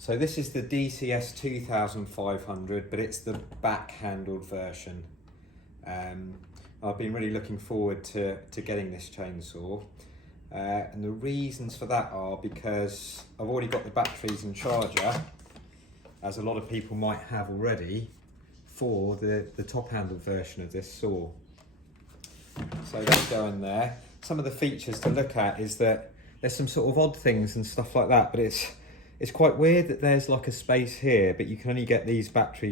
So this is the DCS-2500, but it's the back-handled version. I've been really looking forward to getting this chainsaw. And the reasons for that are because I've already got the batteries and charger, as a lot of people might have already, for the top-handled version of this saw. So let's go in there. Some of the features to look at is that there's some sort of odd things and stuff like that, but it's quite weird that there's like a space here, but you can only get these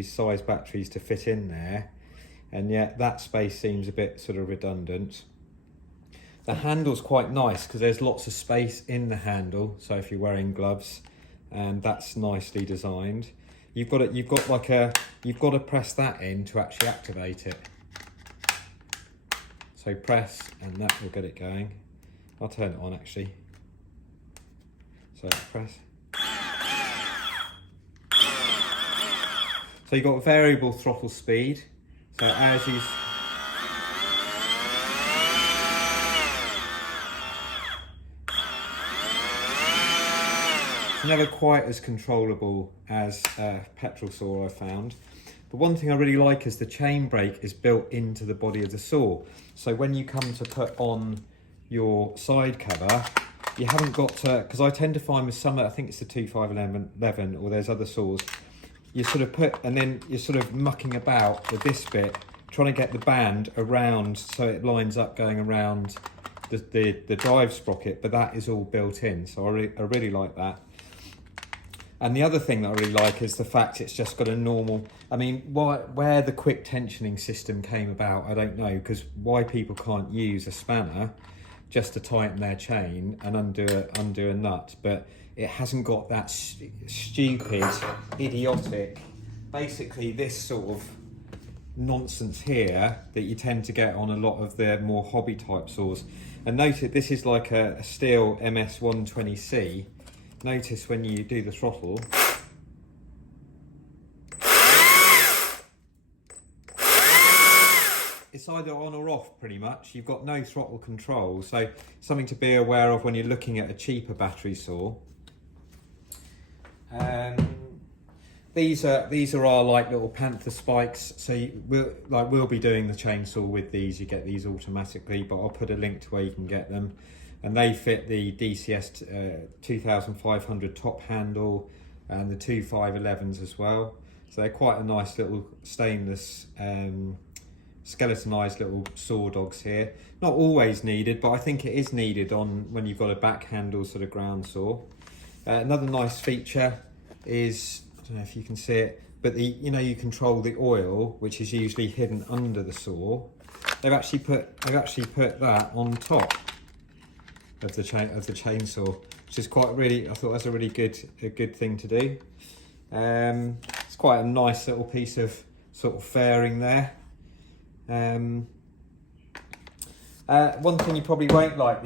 size batteries to fit in there, and yet that space seems a bit sort of redundant. The handle's quite nice because there's lots of space in the handle, so if you're wearing gloves, and that's nicely designed. You've got to press that in to actually activate it. So press, and that will get it going. I'll turn it on actually. So press. So you've got variable throttle speed. So as you... It's never quite as controllable as a petrol saw, I found. But one thing I really like is the chain brake is built into the body of the saw. So when you come to put on your side cover, you haven't got to, because I tend to find with some, I think it's the 2511 or there's other saws, you sort of put, and then you're sort of mucking about with this bit, trying to get the band around so it lines up going around the drive sprocket, but that is all built in, so I really like that. And the other thing that I really like is the fact it's just got a normal, I mean, where the quick tensioning system came about, I don't know, because why people can't use a spanner just to tighten their chain and undo a nut, but it hasn't got that stupid, idiotic, basically this sort of nonsense here that you tend to get on a lot of the more hobby type saws. And notice this is like a Stihl MS120C. Notice when you do the throttle, it's either on or off pretty much. You've got no throttle control, so something to be aware of when you're looking at a cheaper battery saw. These are our like little Panther spikes. So we'll be doing the chainsaw with these. You get these automatically, but I'll put a link to where you can get them. And they fit the DCS-2500 top handle and the 2511s as well. So they're quite a nice little stainless, skeletonized little saw dogs here. Not always needed, but I think it is needed on when you've got a back handle sort of ground saw. Another nice feature is, I don't know if you can see it, but you control the oil, which is usually hidden under the saw. They've actually put that on top of the chainsaw, which is quite really, I thought that's a really good thing to do. It's quite a nice little piece of sort of fairing there. One thing you probably won't like,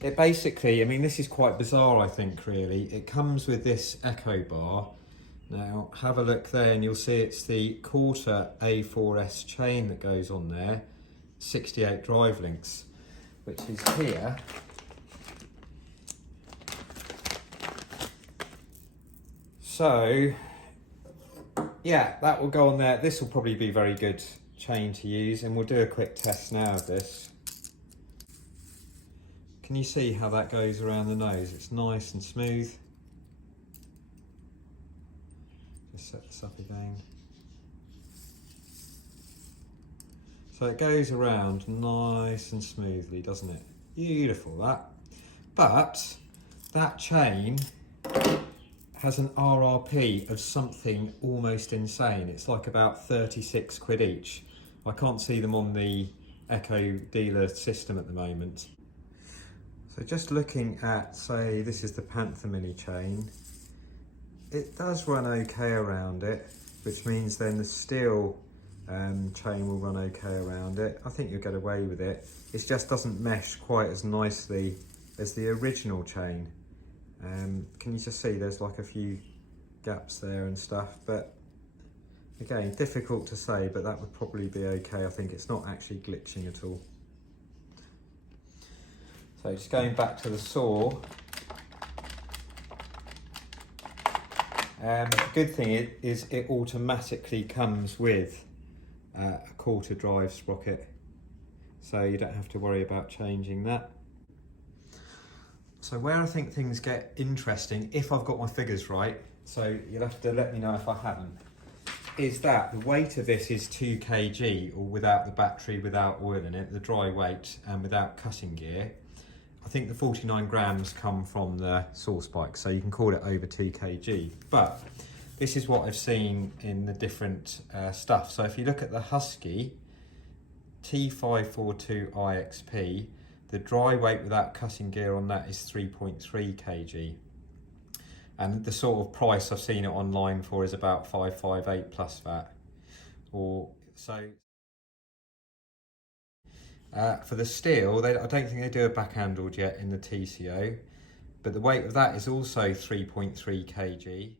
it basically, I mean, this is quite bizarre, I think, really. It comes with this echo bar. Now, have a look there and you'll see it's the quarter A4S chain that goes on there, 68 drive links, which is here. So, yeah, that will go on there. This will probably be very good chain to use, and we'll do a quick test now of this. Can you see how that goes around the nose? It's nice and smooth. Just set this up again. So it goes around nice and smoothly, doesn't it? Beautiful, that. But that chain has an RRP of something almost insane. It's like about 36 quid each. I can't see them on the Echo dealer system at the moment. So just looking at, say, this is the Panther Mini chain. It does run okay around it, which means then the Stihl chain will run okay around it. I think you'll get away with it. It just doesn't mesh quite as nicely as the original chain. Can you just see there's like a few gaps there and stuff, but again, difficult to say, but that would probably be okay. I think it's not actually glitching at all. So just going back to the saw. The good thing is it automatically comes with a quarter drive sprocket, so you don't have to worry about changing that. So where I think things get interesting, if I've got my figures right, so you'll have to let me know if I haven't, is that the weight of this is 2 kg, or without the battery, without oil in it, the dry weight, and without cutting gear. I think the 49 grams come from the saw spike, so you can call it over 2 kg. But this is what I've seen in the different stuff. So if you look at the Huksy T542 IXP, the dry weight without cutting gear on that is 3.3 kg. And the sort of price I've seen it online for is about 558 plus VAT. Or so. For the Stihl, I don't think they do a backhandled yet in the TCO, but the weight of that is also 3.3 kg.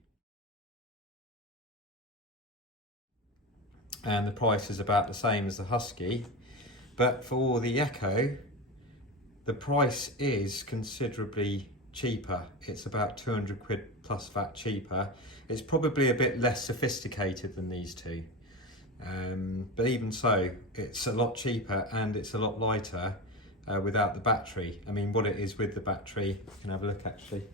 And the price is about the same as the Huksy. But for the Echo, the price is considerably cheaper. It's about 200 quid plus VAT cheaper. It's probably a bit less sophisticated than these two. But even so, it's a lot cheaper and it's a lot lighter without the battery. I mean, what it is with the battery, you can have a look actually.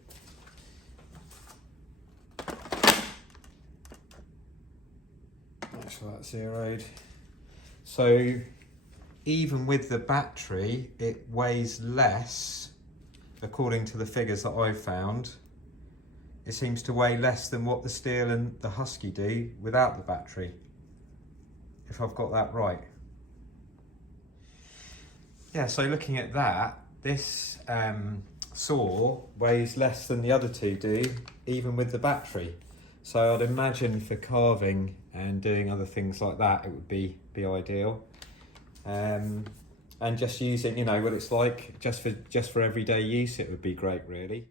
Make sure that's zeroed. So even with the battery, it weighs less, according to the figures that I've found. It seems to weigh less than what the Stihl and the Huksy do without the battery, if I've got that right. Yeah, so looking at that, this saw weighs less than the other two do, even with the battery. So I'd imagine for carving and doing other things like that, it would be ideal. And just using, you know, what it's like just for everyday use, it would be great, really.